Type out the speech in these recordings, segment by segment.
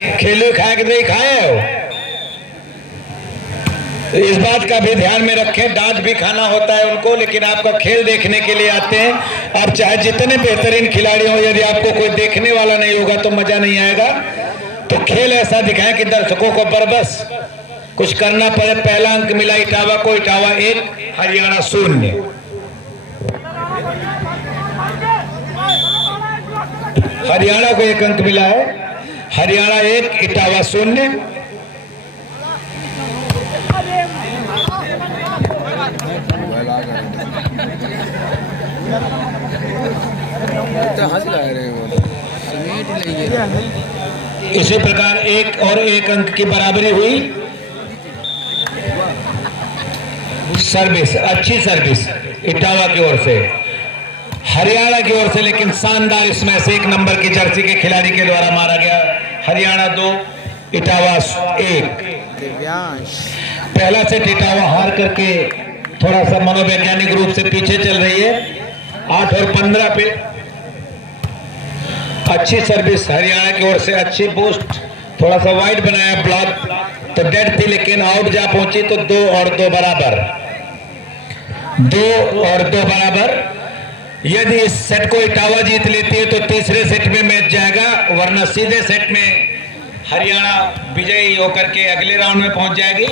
खेलो खा के नहीं खाए हो, तो इस बात का भी ध्यान में रखें। डांट भी खाना होता है उनको, लेकिन आपका खेल देखने के लिए आते हैं। आप चाहे जितने बेहतरीन खिलाड़ी हो, यदि आपको कोई देखने वाला नहीं होगा तो मजा नहीं आएगा। तो खेल ऐसा दिखाएं कि दर्शकों को बरबस कुछ करना पड़े। पहला अंक मिला इटावा को, इटावा 1 हरियाणा 0। हरियाणा को 1 अंक मिला है। हरियाणा 1 इटावा 0। इसी प्रकार 1 और 1 अंक की बराबरी हुई। सर्विस, अच्छी सर्विस इटावा की ओर से, हरियाणा की ओर से, लेकिन शानदार इसमें से 1 नंबर की जर्सी के खिलाड़ी के द्वारा मारा गया। हरियाणा 2 इटावा 1। पहला सेट इटावा हार करके थोड़ा सा मनोवैज्ञानिक रूप से पीछे चल रही है। 8 और 15 पे अच्छी सर्विस हरियाणा की ओर से, अच्छी बूस्ट, थोड़ा सा वाइड बनाया ब्लॉक, तो डेड थी लेकिन आउट जा पहुंची। तो 2 और 2 बराबर, 2 और 2 बराबर। यदि इस सेट को इटावा जीत लेती है तो तीसरे सेट में मैच जाएगा, वरना सीधे सेट में हरियाणा विजयी होकर के अगले राउंड में पहुंच जाएगी।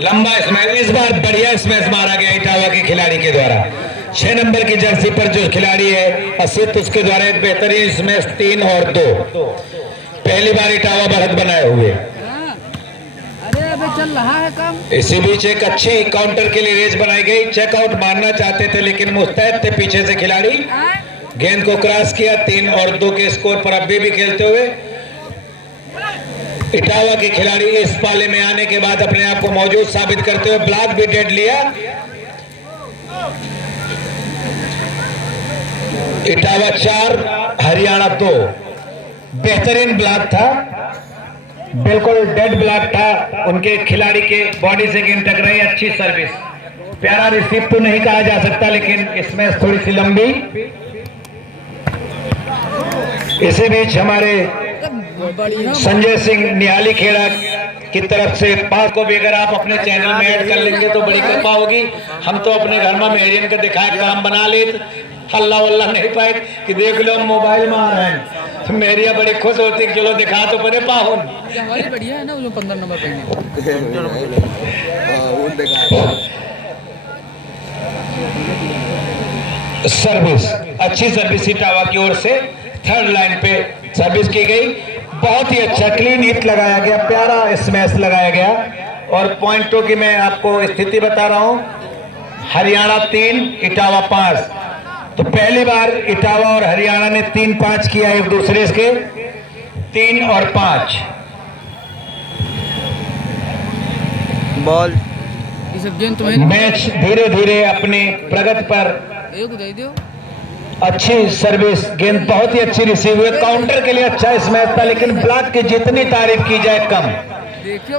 लंबा स्मैश, इस बार बढ़िया स्मैश मारा गया इटावा के खिलाड़ी के द्वारा। 6 नंबर की जर्सी पर जो खिलाड़ी है असित, उसके द्वारा एक बेहतरीन स्मैश 3 और 2। पहली बार इटावा बढ़त बनाए हुए। चल रहा है काम। इसी बीच एक अच्छी काउंटर के लिए रेस बनाई गई। चेकआउट मारना चाहते थे लेकिन मुस्तैद थे पीछे से खिलाड़ी, गेंद को क्रॉस किया। 3 और 2 के स्कोर पर अभी भी खेलते हुए इटावा के खिलाड़ी इस पाले में आने के बाद अपने आप को मौजूद साबित करते हुए ब्लॉक भी डेड लिया। इटावा 4 हरियाणा 2। बेहतरीन ब्लॉक था, बिल्कुल डेड ब्लॉक था उनके खिलाड़ी के बॉडी से। गेंद टकराई, अच्छी सर्विस, प्यारा रिसीव तो नहीं कहा जा सकता लेकिन इसमें थोड़ी सी लंबी। इसी बीच हमारे संजय सिंह निहाली खेड़ा की तरफ से पास को भी अगर आप अपने चैनल में ऐड कर लेंगे तो बड़ी कृपा होगी। हम तो अपने घर में मेहरियन का दिखाए काम बना ले, हल्ला वल्ला नहीं पाए कि देख लो मोबाइल में आ रहे हैं। तो मेरिया बड़ी खुश होती कि चलो दिखा तो पड़े पाहुन। हमारी बढ़िया है ना, वो 15 नंबर पे। सर्विस, अच्छी सर्विस इटावा की ओर से। 3rd लाइन पे सर्विस की गई, बहुत ही अच्छा क्लीन हिट लगाया गया, प्यारा स्मैश लगाया गया। और पॉइंटों की मैं आपको स्थिति बता रहा हूं। हरियाणा 3 इटावा 5। तो पहली बार इटावा और हरियाणा ने 3-5 किया एक दूसरे के, 3 और 5 बॉल। मैच धीरे धीरे अपनी प्रगति पर। अच्छी सर्विस, गेंद बहुत ही अच्छी रिसीव हुई। काउंटर के लिए अच्छा स्मैश था लेकिन ब्लॉक की जितनी तारीफ की जाए कम।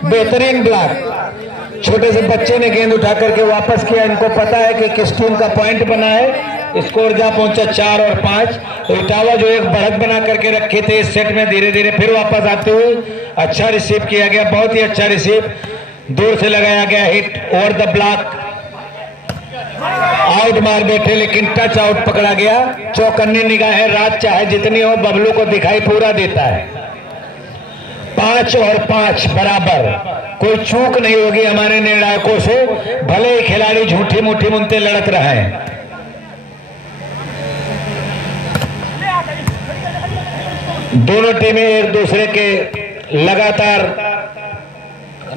बेहतरीन ब्लॉक, छोटे से बच्चे ने गेंद उठा करके वापस किया। इनको पता है कि किस टीम का पॉइंट बना है। स्कोर जा पहुंचा 4 और 5। तो इटावा जो एक बढ़त बना करके रखे थे इस सेट में धीरे धीरे फिर वापस आते हुए अच्छा रिसीव किया गया, बहुत ही अच्छा रिसीव, दूर से लगाया गया hit over the block. Out मार बैठे लेकिन टच आउट पकड़ा गया। चौकन्नी निगाहें रात चाहे जितनी हो, बबलू को दिखाई पूरा देता है। 5 और 5 बराबर, कोई चूक नहीं होगी हमारे निर्णायकों से, भले ही खिलाड़ी झूठी मूठी मुनते लड़त रहे। दोनों टीमें एक दूसरे के लगातार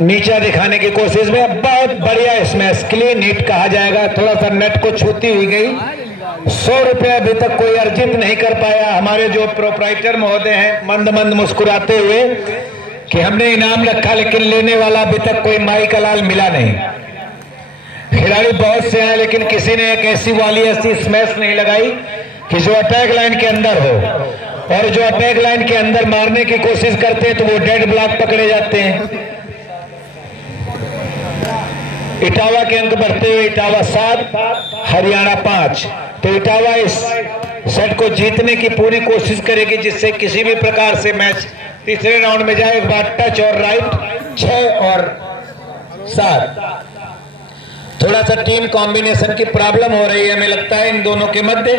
नीचा दिखाने की कोशिश में। बहुत बढ़िया स्मैश, क्लीन हिट कहा जाएगा, थोड़ा सा नेट को छूती हुई गई। 100 रुपये अभी तक कोई अर्जित नहीं कर पाया। हमारे जो प्रोप्राइटर महोदय हैं मंद मंद मुस्कुराते हुए कि हमने इनाम रखा लेकिन लेने वाला अभी तक कोई माई का लाल मिला नहीं। खिलाड़ी बहुत से हैं लेकिन किसी ने एक ऐसी वाली ऐसी स्मैश नहीं लगाई कि जो अटैक लाइन के अंदर हो, और जो अटैक लाइन के अंदर मारने की कोशिश करते हैं तो वो डेड ब्लॉक पकड़े जाते हैं। इटावा के अंक बढ़ते हुए इटावा 7 हरियाणा 5। तो इटावा इस सेट को जीतने की पूरी कोशिश करेगी जिससे किसी भी प्रकार से मैच तीसरे राउंड में जाए। एक बार टच और राइट 6 और 7। थोड़ा सा टीम कॉम्बिनेशन की प्रॉब्लम हो रही है हमें लगता है इन दोनों के मध्य।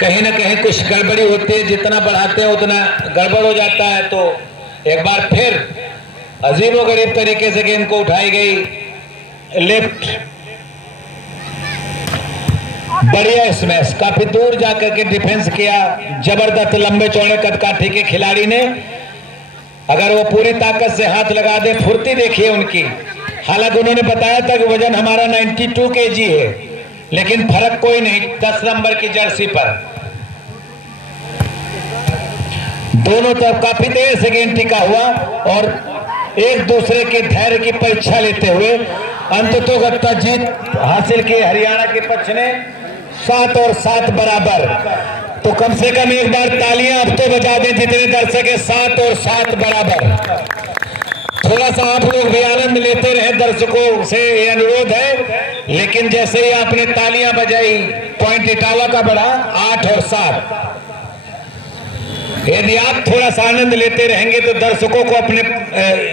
कहीं ना कहीं कुछ गड़बड़ी होती है, जितना बढ़ाते हैं उतना गड़बड़ हो जाता है। तो एक बार फिर अजीबोगरीब तरीके से गेंद को उठाई गई लेफ्ट। बढ़िया स्मैश, काफी दूर जाकर के डिफेंस किया जबरदस्त लंबे चौड़े कदकाठी के खिलाड़ी ने। अगर वो पूरी ताकत से हाथ लगा दे, फुर्ती देखिए उनकी। हालांकि उन्होंने बताया था कि वजन हमारा 92 kg है, लेकिन फर्क कोई नहीं 10 नंबर की जर्सी पर। दोनों तरफ काफी देर से गेंद टिका हुआ और एक दूसरे के धैर्य की परीक्षा लेते हुए अंततोगत्ता जीत हासिल की हरियाणा के पक्ष ने। 7 और 7 बराबर। तो कम से कम एक बार तालियां अब तो बजा दें जितने दर्शक है। 7 और 7 बराबर। थोड़ा सा आप लोग भी आनंद लेते रहे, दर्शकों से ये अनुरोध है। लेकिन जैसे ही आपने तालियां बजाई, पॉइंट इटावा का बढ़ा 8 और 7। यदि आप थोड़ा सा आनंद लेते रहेंगे तो दर्शकों को, अपने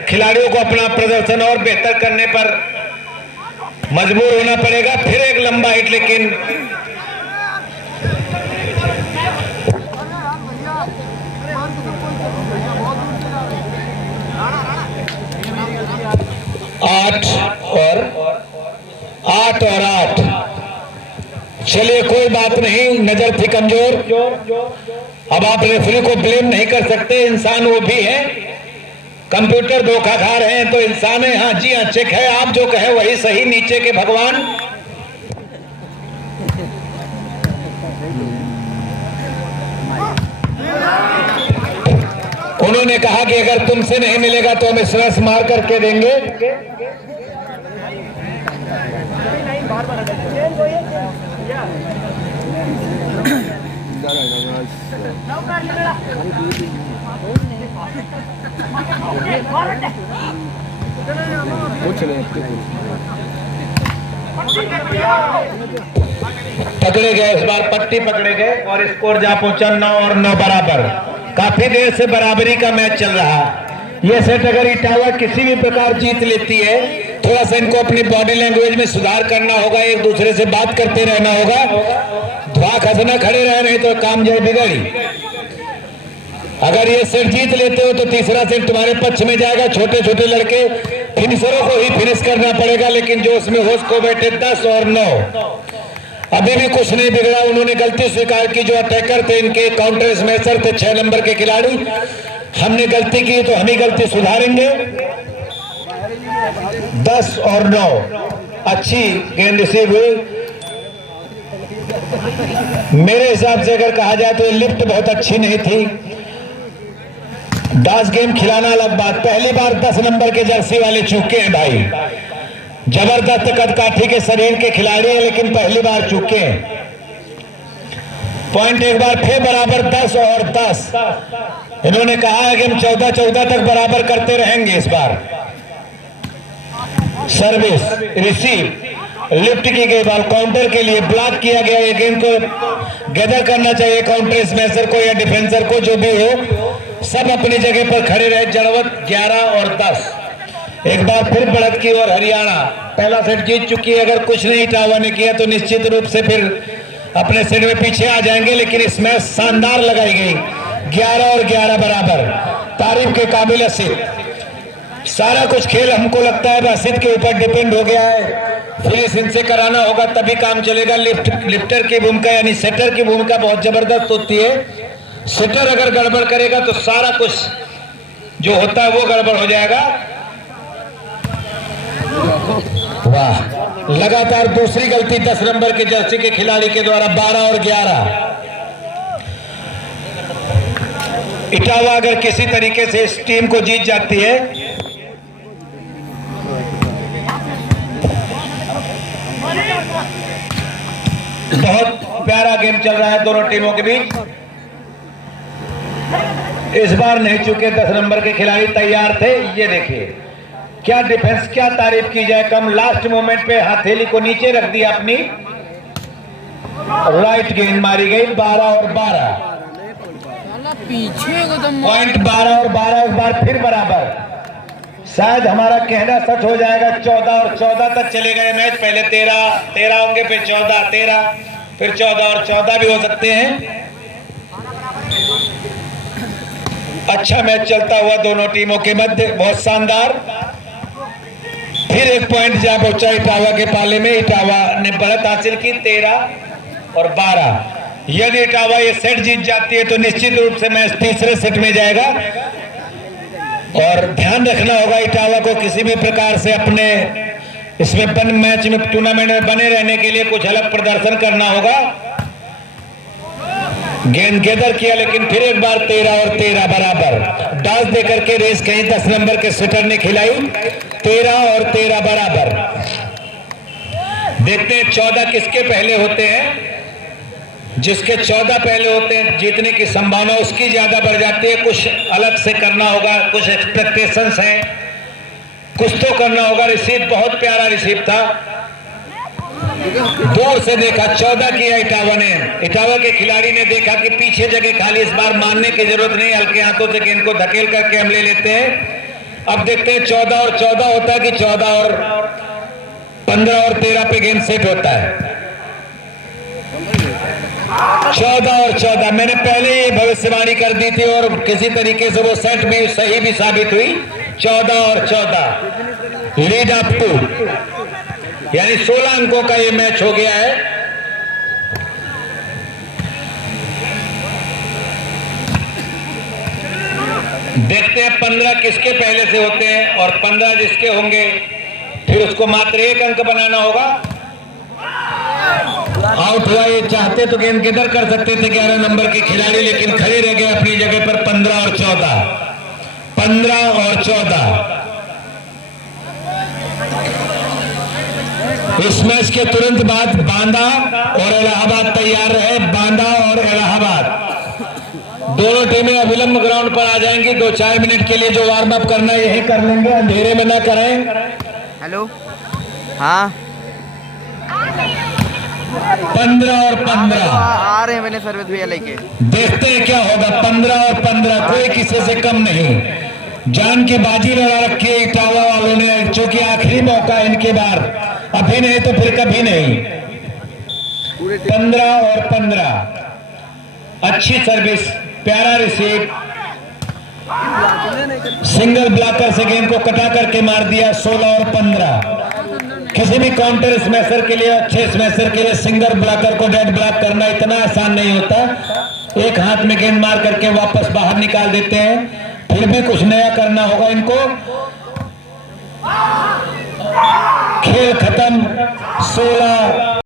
खिलाड़ियों को अपना प्रदर्शन और बेहतर करने पर मजबूर होना पड़ेगा। फिर एक लंबा हिट, लेकिन 8 और 8। चलिए कोई बात नहीं, नजर थी कमजोर। अब आप रेफरी को ब्लेम नहीं कर सकते, इंसान वो भी है। कंप्यूटर धोखा खा रहे हैं तो इंसान है। हाँ जी हाँ, चेक है, आप जो कहे वही सही। नीचे के भगवान। उन्होंने कहा कि अगर तुमसे नहीं मिलेगा तो हम स्मैश मार करके देंगे। पकड़े गए, इस बार पट्टी पकड़े गए और स्कोर जा पहुंचा 9 और 9 बराबर। काफी देर से बराबरी का मैच चल रहा है। यह सेट अगर इटावा किसी भी प्रकार जीत लेती है, थोड़ा सा इनको अपनी बॉडी लैंग्वेज में सुधार करना होगा, एक दूसरे से बात करते रहना होगा। धुआं खसना खड़े रह रहे तो काम जाए बिगड़ी। अगर ये सेट जीत लेते हो तो तीसरा सेट तुम्हारे पक्ष में जाएगा। छोटे छोटे लड़के फिनिशरों को ही फिनिश करना पड़ेगा, लेकिन जो उसमें होश को बैठे 10 और 9। अभी भी कुछ नहीं बिगड़ा। उन्होंने गलती स्वीकार की, जो अटैकर थे इनके काउंटर स्मैशर थे 6 नंबर के खिलाड़ी। हमने गलती की तो हम ही गलती सुधारेंगे। 10 और 9। अच्छी गेंद रिसीव हुई। मेरे हिसाब से अगर कहा जाए तो लिफ्ट बहुत अच्छी नहीं थी। दास गेम खिलाना अलग बात। पहली बार 10 नंबर के जर्सी वाले चूके हैं भाई। जबरदस्त कदकाठी के शरीर के खिलाड़ी हैं, लेकिन पहली बार चूके हैं। पॉइंट एक बार फिर बराबर 10 और 10। इन्होंने कहा है कि हम 14-14 तक बराबर करते रहेंगे। इस बार सर्विस रिसीव लिफ्ट की गई बॉल काउंटर के लिए ब्लॉक किया गया। ये गेंद को गैदर करना चाहिए काउंटर स्मैशर को या डिफेंसर को, जो भी हो, सब अपनी जगह पर खड़े रहे। जड़वत 11 और 10। एक बार फिर बढ़त की और हरियाणा पहला सेट जीत चुकी है। अगर कुछ नहीं इटावा ने किया तो निश्चित रूप से फिर अपने सेट में पीछे आ जाएंगे, लेकिन इसमें शानदार लगाई गई। 11 और 11 बराबर। तारीफ के काबिल असित। सारा कुछ खेल हमको लगता है असित के ऊपर डिपेंड हो गया है। फिनिश इनसे कराना होगा तभी काम चलेगा। लिफ्टर की भूमिका यानी सेटर की भूमिका बहुत जबरदस्त होती है। सेटर अगर गड़बड़ करेगा तो सारा कुछ जो होता है वो गड़बड़ हो जाएगा। वाह, लगातार दूसरी गलती 10 नंबर के जर्सी के खिलाड़ी के द्वारा। 12 और 11। इटावा अगर किसी तरीके से इस टीम को जीत जाती है, बहुत प्यारा गेम चल रहा है दोनों टीमों के बीच। इस बार नहीं चुके 10 नंबर के खिलाड़ी, तैयार थे। ये देखिए क्या डिफेंस, क्या तारीफ की जाए कम। लास्ट मोमेंट पे हथेली को नीचे रख दिया अपनी। राइट गेंद मारी गई। 12 और 12। साला पीछे को तो पॉइंट 12 और 12 इस बार फिर बराबर। शायद हमारा कहना सच हो जाएगा। 14 और 14 तक चले गए मैच। पहले 13 होंगे, फिर 14, 13, फिर 14 और 14 भी हो सकते हैं। अच्छा मैच चलता हुआ दोनों टीमों के मध्य, बहुत शानदार। फिर एक पॉइंट जा पहुंचा इटावा के पाले में। इटावा ने बढ़त हासिल की 13 और 12। यदि इटावा ये सेट जीत जाती है तो निश्चित रूप से मैच तीसरे सेट में जाएगा। और ध्यान रखना होगा इटावा को किसी भी प्रकार से अपने इसमें मैच में टूर्नामेंट में बने रहने के लिए कुछ अलग प्रदर्शन करना होगा। गेंद गेदर किया, लेकिन फिर एक बार 13 और 13 बराबर। डांस देकर के रेस कहीं 10 नंबर के सेटर ने खिलाई। 13 और 13 बराबर। देखते हैं 14 किसके पहले होते हैं। जिसके 14 पहले होते हैं जीतने की संभावना उसकी ज्यादा बढ़ जाती है। कुछ अलग से करना होगा, कुछ एक्सपेक्टेशंस हैं, कुछ तो करना होगा। रिसीव बहुत प्यारा रिसीव था, दूर से देखा। 14 किया इटावा ने। इटावा के खिलाड़ी ने देखा कि पीछे जगह खाली, इस बार मानने की जरूरत नहीं, हल्के हाथों से गेंद को धकेल करके हम ले लेते हैं। अब देखते हैं 14 और 14 होता है कि 14 और 15 और 13 पे गेंद सेट होता है। 14 और 14 मैंने पहले ही भविष्यवाणी कर दी थी और किसी तरीके से वो सेट भी सही भी साबित हुई। 14 और 14 लीड अप टू, यानी 16 अंकों का ये मैच हो गया है। देखते हैं 15 किसके पहले से होते हैं और 15 जिसके होंगे फिर उसको मात्र 1 अंक बनाना होगा। आउट हुआ, ये चाहते तो गेंद किधर कर सकते थे 11 नंबर के खिलाड़ी, लेकिन खड़े रह गए अपनी जगह पर। 15 और 14, 15 और 14। इस मैच के तुरंत बाद बांदा और इलाहाबाद तैयार रहे। बांदा और इलाहाबाद दोनों टीमें अविलंब ग्राउंड पर आ जाएंगी। 2-4 मिनट के लिए जो वार्म अप करना है यही कर लेंगे, अंधेरे में ना करें। हेलो, हाँ 15 और 15 आ रहे हैं, मैंने सर्विस भैया लेके। देखते हैं क्या होगा। 15 और 15 कोई किसी से कम नहीं। जान की बाजी लगा रखी है इटावा वालों ने, चूंकि आखिरी मौका इनके बार, अभी नहीं तो फिर कभी नहीं। 15 और 15 अच्छी सर्विस, प्यारा रिसीव, सिंगल ब्लॉकर से गेंद को कटा करके मार दिया। 16 और 15 किसी भी काउंटर स्मैशर के लिए, अच्छे स्मैशर के लिए सिंगल ब्लॉकर को डेड ब्लॉक करना इतना आसान नहीं होता। एक हाथ में गेंद मार करके वापस बाहर निकाल देते हैं। फिर भी कुछ नया करना होगा इनको। खेल खत्म। 16